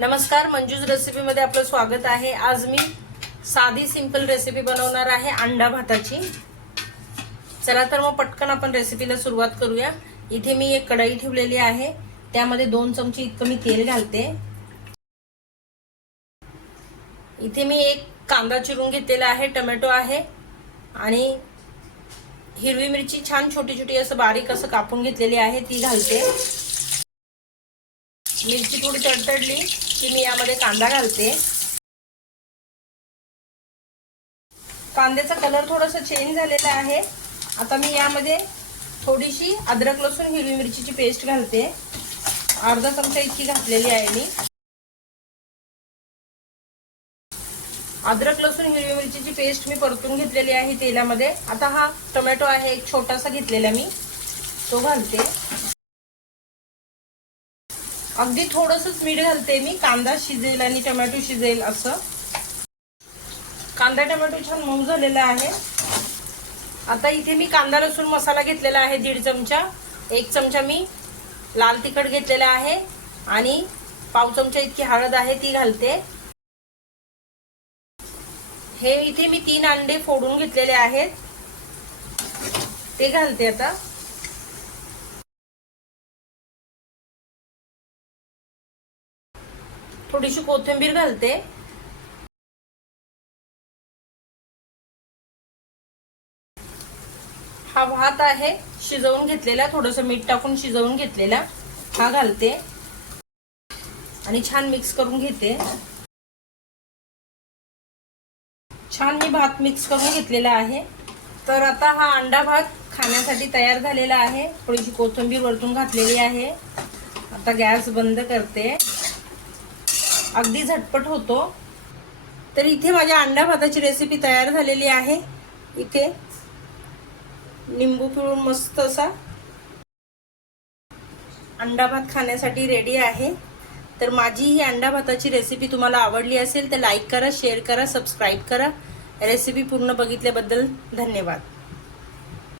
नमस्कार मंजूज रेसिपीमध्ये आपलं स्वागत आहे. आज मी साधी सिंपल रेसिपी बनवणार आहे अंडा भाताची. चला तर मग पटकन आपण रेसिपीला सुरुवात करूया. इथे मी एक कढई ठेवलेली आहे. त्यामध्ये दोन चमचे इतकं मी तेल घालते. इथे मी एक कांदा चिरून घेतलेला आहे टोमॅटो आहे. आणि हिरवी मिरची छान छोटी छोटी असं बारीक असं कापून घेतलेली आहे ती घालते. मिरची थोडी तडतडली की मी यामध्ये कांदा घालते. कांद्याचा कलर थोडासा चेंज झालेला आहे. आता मी यामध्ये थोडीशी अद्रक लसूण हिरवी मिरचीची पेस्ट घालते. अर्धा चमचा इतकी घातलेली आहे मी. अद्रक लसूण हिरवी मिरचीची पेस्ट मी परतून घेतलेली आहे तेलामध्ये. आता हा टोमॅटो आहे एक छोटासा घेतलेला मी. तो घालते. अगदी थोडंसंच मीठ घालते मी. कांदा शिजेल आणि टोमॅटो शिजेल असं. कांदा टोमॅटो छान मऊ झालेला आहे. आता इथे मी कांदा लसूण मसाला घेतलेला आहे दीड चमचा. एक चमचा मी लाल तिखट घेतलेला आहे आणि पाव चमचा इतकी हळद आहे ती घालते. हे इथे मी तीन अंडे फोडून घेतलेले आहेत. ते घालते आता. थोडीशी कोथिंबीर घालते. हा भात आहे शिजवून घेतलेला थोडस मीठ टाकून शिजवून घेतलेला हा घालते. आणि छान मिक्स करून घेते. छान मी भात मिक्स करून घेतलेला आहे. तर आता हा अंडा भात खाण्यासाठी तयार झालेला आहे. थोडीशी कोथिंबीर वरतून घातलेली आहे. आता गॅस बंद करते. अगदी झटपट होतो. तर इथे माझ्या अंडा भाताची रेसिपी तयार झालेली आहे. इथे निंबू पिळून मस्त असा अंडा भात खाण्यासाठी रेडी आहे. तर माझी ही अंडा भाताची रेसिपी तुम्हाला आवडली असेल तर लाईक करा शेअर करा सबस्क्राईब करा. रेसिपी पूर्ण बघितल्याबद्दल धन्यवाद.